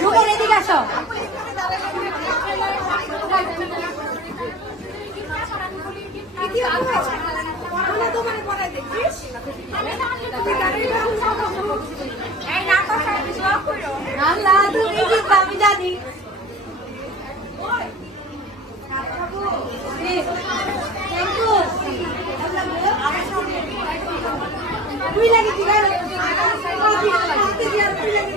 ঝুমুর এদিকে আসো। আল্লাহ তুই লাগে কি গায় তুই লাগে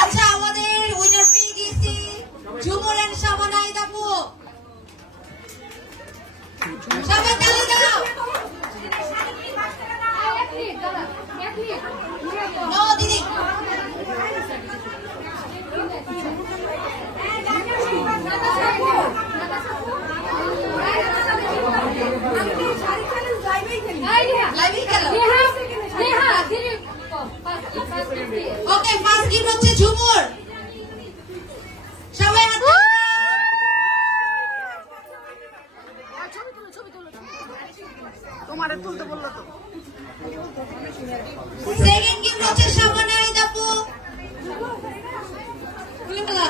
আচ্ছা আমাদের উইনার পেয়ে গেছি ঝুমুর এন্ড সাবানাই দাপু সবাই তালি দাও নো দিদি লাইভই খেলো ওকে ফার্স্ট গিফট হচ্ছে ঝুমুর সবাই হাত তালি তোমারে তুলতে বলল তো। সেকেন্ড গিফট হচ্ছে ফেলা